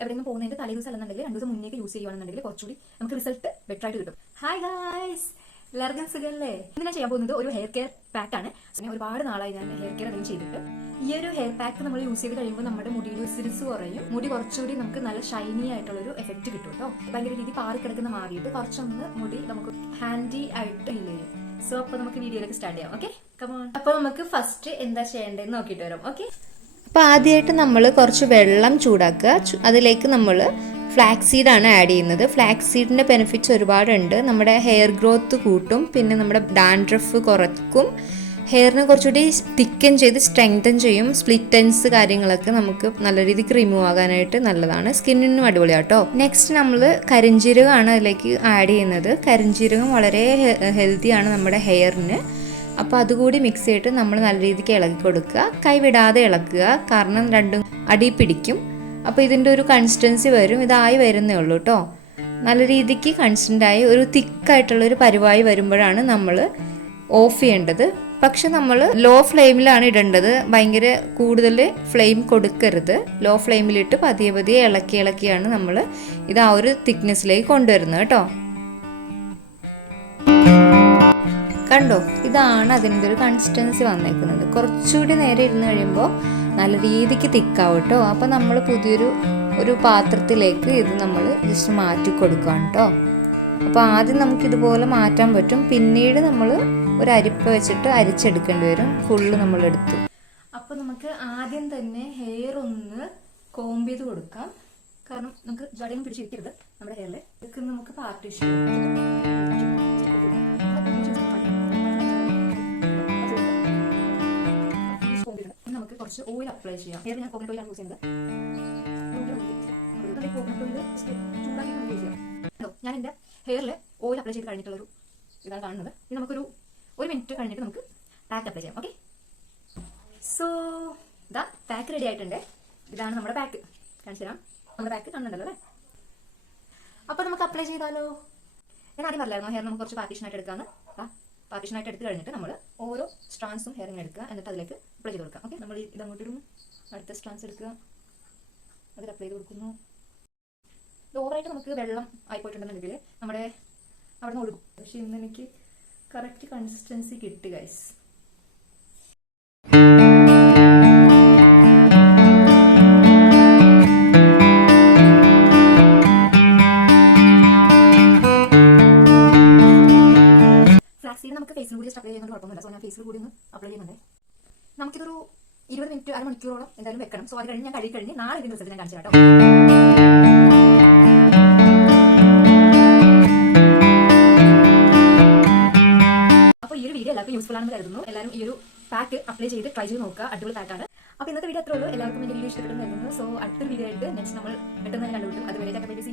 എവിടെയെങ്കിലും പോകുന്നതിന്റെ തലേ ദിവസം അല്ലെന്നുണ്ടെങ്കിൽ രണ്ട് ദിവസം മുന്നേക്ക് യൂസ് ചെയ്യുകയാണെന്നുണ്ടെങ്കിൽ കുറച്ചുകൂടി നമുക്ക് റിസൾട്ട് ബെറ്റർ ആയിട്ട് കിട്ടും. ഹായ് ഗായ്സ് എല്ലാവർക്കും സുഖമല്ലേ ഇന്ന് ഞാൻ ചെയ്യാൻ പോകുന്നത് ഒരു ഹെയർ കെയർ പാക്ക് ആണ്. ഒരുപാട് നാളായി ഞാൻ ഹെയർ കെയർ അറേഞ്ച് ചെയ്തിട്ട്. ഈ ഒരു ഹെയർ പാക്ക് നമ്മൾ യൂസ് ചെയ്ത് കഴിയുമ്പോൾ നമ്മുടെ മുടിയുടെ സിരിസ് കുറയും. മുടി കുറച്ചുകൂടി നമുക്ക് നല്ല ഷൈനി ആയിട്ടുള്ള ഒരു എഫക്റ്റ് കിട്ടും കേട്ടോ ഭയങ്കര രീതി പാറി കിടക്കുന്ന മാറിയിട്ട് കുറച്ചൊന്ന് മുടി നമുക്ക് ഹാൻഡി ആയിട്ട് ഇല്ലേ? സോ അപ്പൊ നമുക്ക് വീഡിയോയിലേക്ക് സ്റ്റാർട്ട് ചെയ്യാം. ഓക്കെ കമോൺ അപ്പൊ നമുക്ക് ഫസ്റ്റ് എന്താ ചെയ്യേണ്ടതെന്ന് നോക്കിയിട്ട് വരാം. ഓക്കെ അപ്പോൾ ആദ്യമായിട്ട് നമ്മൾ കുറച്ച് വെള്ളം ചൂടാക്കുക. അതിലേക്ക് നമ്മൾ ഫ്ലാക്സ് സീഡാണ് ആഡ് ചെയ്യുന്നത്. ഫ്ലാക്സ് സീഡിന്റെ ബെനിഫിറ്റ്സ് ഒരുപാടുണ്ട്. നമ്മുടെ ഹെയർ ഗ്രോത്ത് കൂട്ടും. പിന്നെ നമ്മുടെ ഡാൻഡ്രഫ് കുറയ്ക്കും ഹെയറിനെ കുറച്ചുകൂടി തിക്കൻ ചെയ്ത് സ്ട്രെങ്തൻ ചെയ്യും. സ്പ്ലിറ്റൻസ് കാര്യങ്ങളൊക്കെ നമുക്ക് നല്ല രീതിക്ക് റിമൂവ് ആകാനായിട്ട് നല്ലതാണ്. സ്കിന്നിനും അടിപൊളിയാട്ടോ നെക്സ്റ്റ് നമ്മൾ കരിഞ്ജീരകമാണ് അതിലേക്ക് ആഡ് ചെയ്യുന്നത്. കരിഞ്ജീരകം വളരെ ഹെൽത്തിയാണ് നമ്മുടെ ഹെയറിന് അപ്പോൾ അതുകൂടി മിക്സ് ചെയ്തിട്ട് നമ്മൾ നല്ല രീതിക്ക് ഇളക്കി കൊടുക്കുക. കൈവിടാതെ ഇളക്കുക. കാരണം രണ്ടും അടി പിടിക്കും. അപ്പോൾ ഇതിന്റെ ഒരു കൺസിസ്റ്റൻസി വരും. ഇതായി വരുന്നേ ഉള്ളൂ കേട്ടോ നല്ല രീതിക്ക് ആയി ഒരു തിക്കായിട്ടുള്ള ഒരു പരിവായി വരുമ്പോഴാണ് നമ്മൾ ഓഫ് ചെയ്യേണ്ടത്. പക്ഷെ നമ്മൾ ലോ ഫ്ലെയിമിലാണ് ഇടേണ്ടത്. ഭയങ്കര കൂടുതൽ ഫ്ലെയിം കൊടുക്കരുത്. ലോ ഫ്ലെയിമിലിട്ട് പതിയെ പതിയെ ഇളക്കി ഇളക്കിയാണ് നമ്മൾ ഇത് ആ ഒരു തിക്നെസ്സിലേക്ക് കൊണ്ടുവരുന്നത് കേട്ടോ കണ്ടോ? ഇതാണ് അതിന്റെ ഒരു കൺസിസ്റ്റൻസി വന്നേക്കുന്നത്. കുറച്ചുകൂടി നേരെ ഇരുന്ന് കഴിയുമ്പോൾ നല്ല രീതിക്ക് തിക്കാവും കേട്ടോ അപ്പോൾ നമ്മൾ പുതിയൊരു ഒരു പാത്രത്തിലേക്ക് ഇത് നമ്മൾ ജസ്റ്റ് മാറ്റി കൊടുക്കുകയാണ് കേട്ടോ അപ്പോൾ ആദ്യം നമുക്ക് ഇതുപോലെ മാറ്റാൻ പറ്റും. പിന്നീട് നമ്മൾ ഒരു അരിപ്പ വെച്ചിട്ട് അരിച്ചെടുക്കേണ്ടി വരും. ഫുള്ള് നമ്മൾ എടുത്തു. അപ്പോൾ നമുക്ക് ആദ്യം തന്നെ ഹെയർ ഒന്ന് കോംബ് ചെയ്ത് കൊടുക്കാം. കാരണം നമുക്ക് ജടയും പിടിച്ചിരിക്കരുത് നമ്മുടെ ഹെയറിൽ ഇതൊക്കെ നമുക്ക് പാർട്ടീഷൻ കുറച്ച് ഓയിൽ അപ്ലൈ ചെയ്യാം. ഹെയർ ഞാൻ കോക്കനട്ട് ഓയിലാണ് യൂസ് ചെയ്യുന്നത്. കോക്കനട്ട് ഓയിൽ ചൂടാക്കി യൂസ് ചെയ്യാം. ഹലോ ഞാൻ എന്റെ ഹെയറിൽ ഓയിൽ അപ്ലൈ ചെയ്ത് കഴിഞ്ഞിട്ടുള്ളൊരു ഇതാണ് കാണുന്നത്. ഇനി നമുക്കൊരു ഒരു മിനിറ്റ് കഴിഞ്ഞിട്ട് നമുക്ക് പാക്ക് അപ്ലൈ ചെയ്യാം. ഓക്കെ സോ ഇതാ പാക്ക് റെഡി ആയിട്ടുണ്ട്. ഇതാണ് നമ്മുടെ പാക്ക് കാണിച്ചു തരാം. നമ്മുടെ പാക്ക് കാണുന്നുണ്ടല്ലോ അല്ലേ? അപ്പൊ നമുക്ക് അപ്ലൈ ചെയ്താലോ? ഞാൻ ആദ്യം പറഞ്ഞായിരുന്നു ഹെയർ നമുക്ക് കുറച്ച് എടുക്കാന്ന്. പാർട്ടീഷൻ ആയിട്ട് എടുത്ത് കഴിഞ്ഞിട്ട് നമ്മൾ ഓരോ സ്ട്രാൻസും ഹെയറിങ് എടുക്കുക. എന്നിട്ട് അതിലേക്ക് അപ്ലൈ ചെയ്ത് കൊടുക്കാം. ഓക്കെ നമ്മൾ ഇത് ഇതങ്ങോട്ടൊരു അടുത്ത സ്ട്രാൻസ് എടുക്കുക. അതിൽ അപ്ലൈ ചെയ്ത് കൊടുക്കുന്നു. ഓവറായിട്ട് നമുക്ക് വെള്ളം ആയിപ്പോയിട്ടുണ്ടെന്നുണ്ടെങ്കിൽ നമ്മുടെ അവിടെ നിന്ന് ഒഴുകും. പക്ഷെ ഇന്ന് എനിക്ക് കറക്റ്റ് കൺസിസ്റ്റൻസി കിട്ടി ഗൈസ് ഫ്ലാക്സീഡ് നമുക്ക് ഫേസിൽ കൂടി അപ്ലൈ ചെയ്യുന്നത് കുഴപ്പമൊന്നുമില്ല. സോ ഞാൻ ഫേസിൽ കൂടി ഒന്ന് അപ്ലൈ ചെയ്യുന്നുണ്ട്. നമുക്കിതൊരു ഇരുപത് മിനിറ്റ് അരമണിക്കൂറോളം എന്തായാലും വെക്കണം. സോ അത് കഴിഞ്ഞ് ഞാൻ കഴുകി കഴിഞ്ഞ് നാളെ ഇതിന്റെ റിസൾട്ട് ഞാൻ കാണിച്ചു കേട്ടോ എല്ലാവർക്കും യൂസ്ഫുൾ ആണെന്ന് കരുതുന്നു. എല്ലാവരും ഈ ഒരു പാക്ക് അപ്ലൈ ചെയ്ത് ട്രൈ ചെയ്ത് നോക്കുക. അടിപൊളി പാക്കാണ് അപ്പോൾ ഇന്നത്തെ വീഡിയോ അത്രയുള്ളൂ എല്ലാവർക്കും എന്റെ വീഡിയോ ഇഷ്ടപ്പെടുന്നു കരുതുന്നു. സോ അടുത്തൊരു വീഡിയോ ആയിട്ട് നെക്സ്റ്റ് നമ്മൾ പെട്ടെന്ന് തന്നെ കണ്ടുപിടിക്കും അതുവരെ സീ